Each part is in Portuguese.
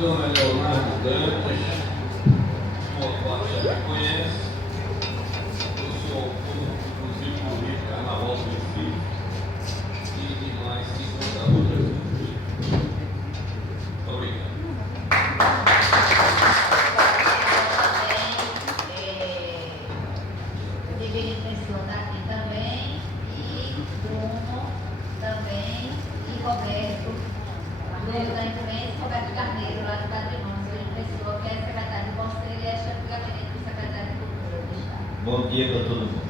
nome é Leonardo Dantas, uma parte já me conhece. Eu sou autor do ciclo de Carnaval do Recife e de mais 50 outras coisas. Muito obrigado. Deveria mencionar aqui também, e Bruno também, e Roberto, Bruno da imprensa, Roberto Carneiro, lá de Patrimônio, hoje pessoa que é secretário do Conselho e é chefe de gabinete do secretário de Cultura do Estado. Bom dia para todo mundo.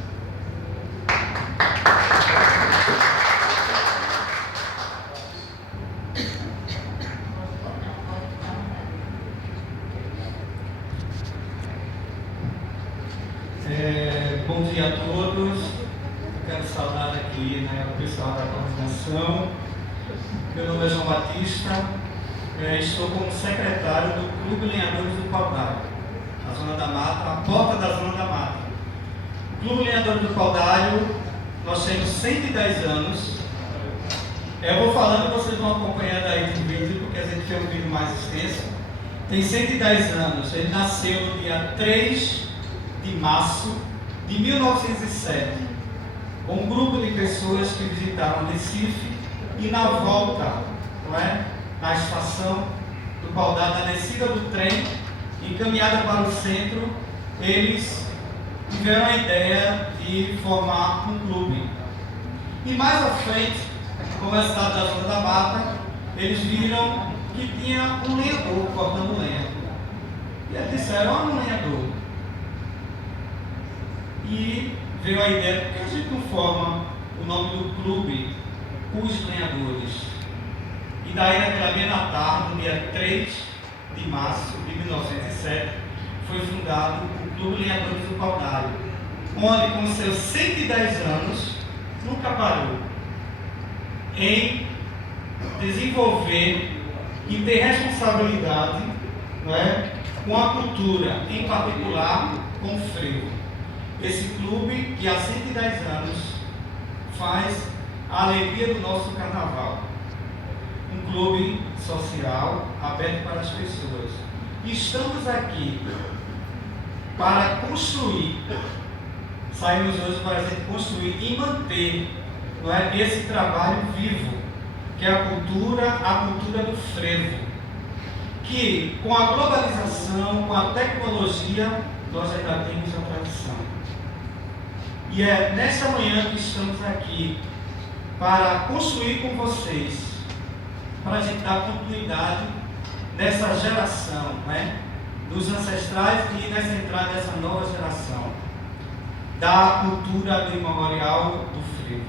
Bom dia a todos. Eu quero saudar aqui o pessoal da coordenação. Meu nome é João Batista. Estou como secretário do Clube Lenhadores do Pau-d'Arco, a Zona da Mata, a porta da Zona da Mata. O Clube Lenhadores do Pau-d'Arco, nós temos 110 anos. Eu vou falando e vocês vão acompanhando aí no vídeo, porque a gente tem um vídeo mais extenso. Tem 110 anos. Ele nasceu no dia 3 de março de 1907, com um grupo de pessoas que visitaram Recife e na volta, na estação do Pau-d'Arco, na descida do trem e caminhada para o centro, eles tiveram a ideia de formar um clube. E mais à frente, como é a cidade da Zona da Mata, eles viram que tinha um lenhador cortando lenha. E eles disseram: olha um lenhador. E veio a ideia, por que a gente não forma o nome do clube, Os Lenhadores? E daí, naquela mesma tarde, no dia 3 de março de 1907, foi fundado o Clube Lenhadores do Pau-d'Arco, onde, com seus 110 anos, nunca parou em desenvolver e ter responsabilidade com a cultura, em particular com o frevo. Esse clube que há 110 anos faz a alegria do nosso carnaval. Um clube social aberto para as pessoas. E estamos aqui para construir, saímos hoje para a gente construir e manter esse trabalho vivo, que é a cultura do frevo, que com a globalização, com a tecnologia, nós ainda temos a tradição. E é nesta manhã que estamos aqui para construir com vocês, para a gente dar continuidade nessa geração, dos ancestrais e nessa entrada dessa nova geração, da cultura do imemorial do frevo.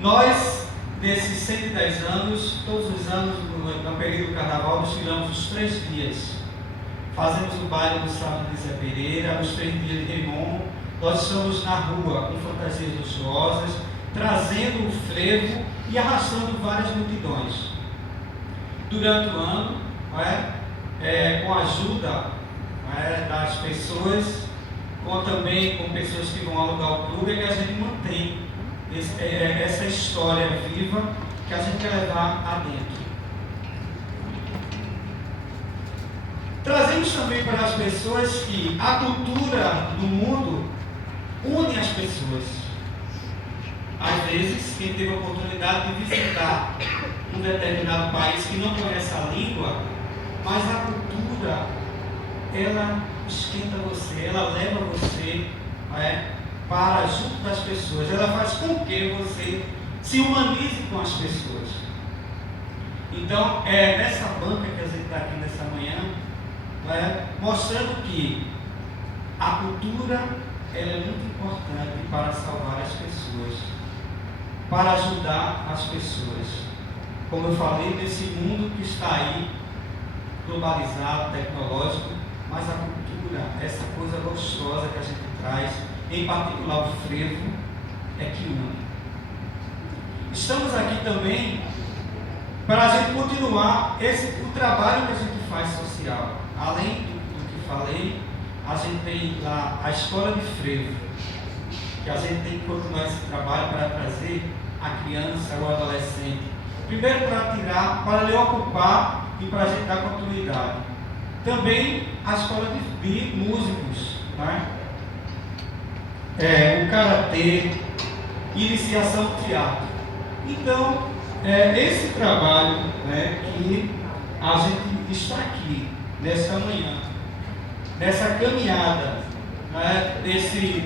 Nós, nesses 110 anos, todos os anos, no período do carnaval, desfilamos os 3 dias. Fazemos o baile do sábado de Zé Pereira, os 3 dias de Remon. Nós estamos na rua com fantasias luxuosas, trazendo o frevo e arrastando várias multidões. Durante o ano, com a ajuda das pessoas, também com pessoas que vão alugar o clube, é que a gente mantém essa história viva que a gente quer levar adentro. Trazemos também para as pessoas que a cultura do mundo une as pessoas. Às vezes, quem teve a oportunidade de visitar um determinado país que não conhece a língua, mas a cultura, ela esquenta você, ela leva você para junto das pessoas, ela faz com que você se humanize com as pessoas. Então, é nessa banca que a gente está aqui nessa manhã, mostrando que a cultura ela é muito importante para salvar as pessoas, para ajudar as pessoas. Como eu falei, nesse mundo que está aí, globalizado, tecnológico, mas a cultura, essa coisa gostosa que a gente traz, em particular o frevo, é que une. Estamos aqui também para a gente continuar o trabalho que a gente faz social. Além do que falei, a gente tem lá a escola de frevo, que a gente tem que continuar esse trabalho para trazer a criança ou adolescente, primeiro para lhe ocupar e para a gente dar continuidade. Também a escola de músicos, né? O karatê, iniciação ao teatro. Então, esse trabalho, né, que a gente está aqui nessa manhã, nessa caminhada, né, desse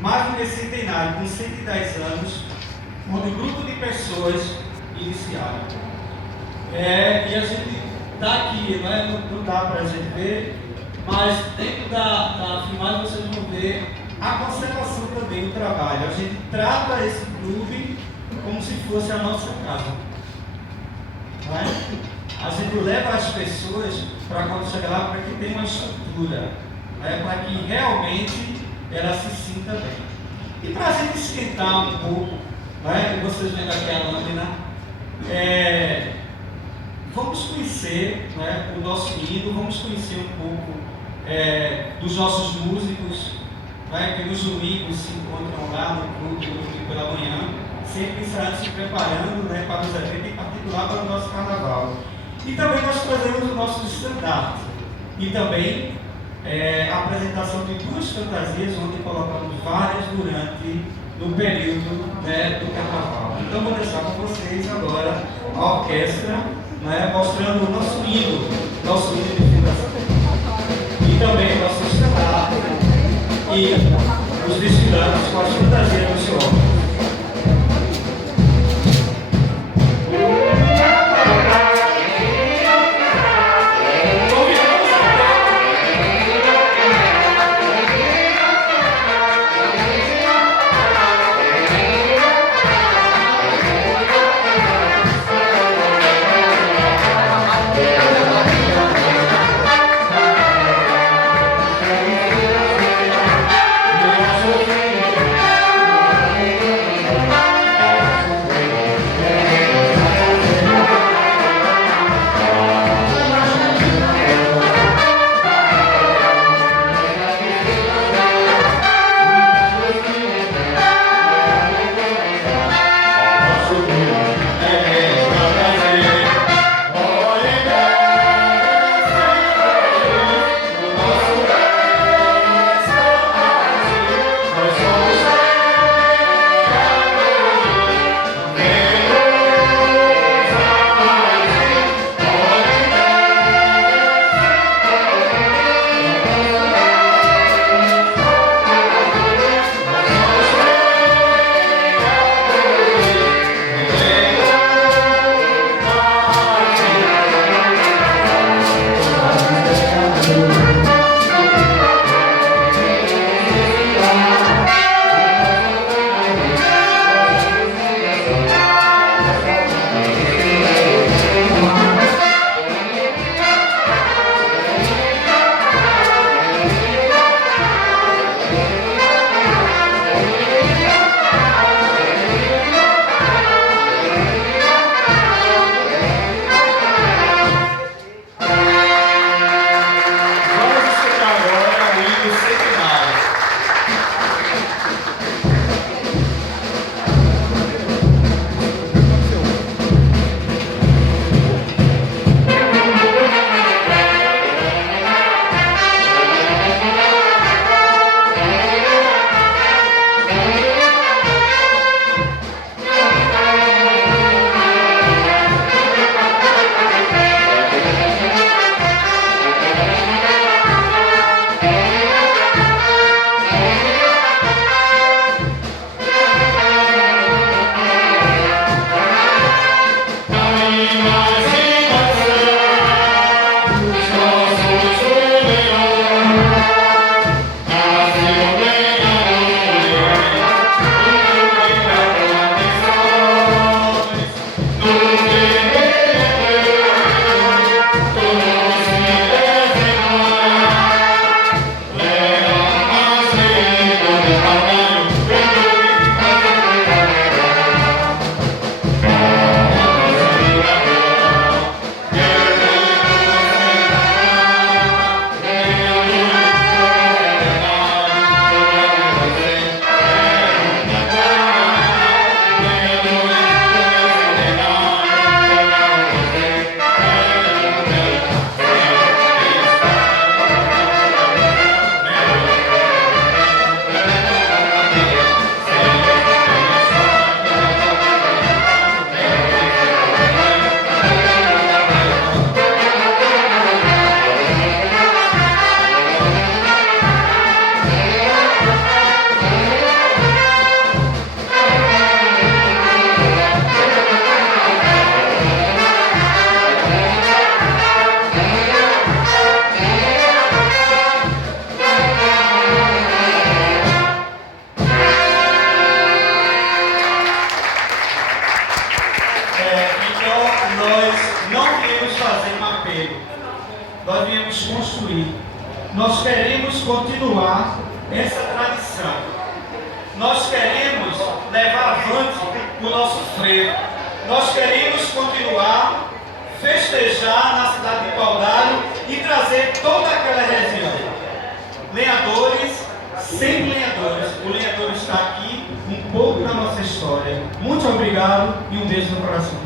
mais de um centenário, com 110 anos, onde um grupo de pessoas iniciaram. E a gente está aqui, não dá para a gente ver, mas dentro da filmagem vocês vão ver a conservação também do trabalho. A gente trata esse clube como se fosse a nossa casa. A gente leva as pessoas para quando chegar lá, para que tenha uma estrutura, para que realmente ela se sinta bem. E para a gente esquentar um pouco, vocês vendo aqui a lâmina, vamos conhecer, o nosso hino, vamos conhecer um pouco dos nossos músicos, que nos domingos se encontram lá no clube, no domingo pela manhã, sempre se preparando para os eventos, em particular para o nosso carnaval. E também nós trazemos o nosso estandarte. E também a apresentação de 2 fantasias, onde colocamos várias no período do carnaval. Então vou deixar com vocês agora a orquestra, mostrando o nosso hino de fundação. E também o nosso estandarte e os desfilantes com as fantasias do senhor. nós viemos construir. Nós queremos continuar essa tradição. Nós queremos levar avante o nosso frevo. Nós queremos continuar festejar na cidade de Paudalho e trazer toda aquela região. Lenhadores, sempre lenhadores. O lenhador está aqui, um pouco da nossa história. Muito obrigado e um beijo no coração.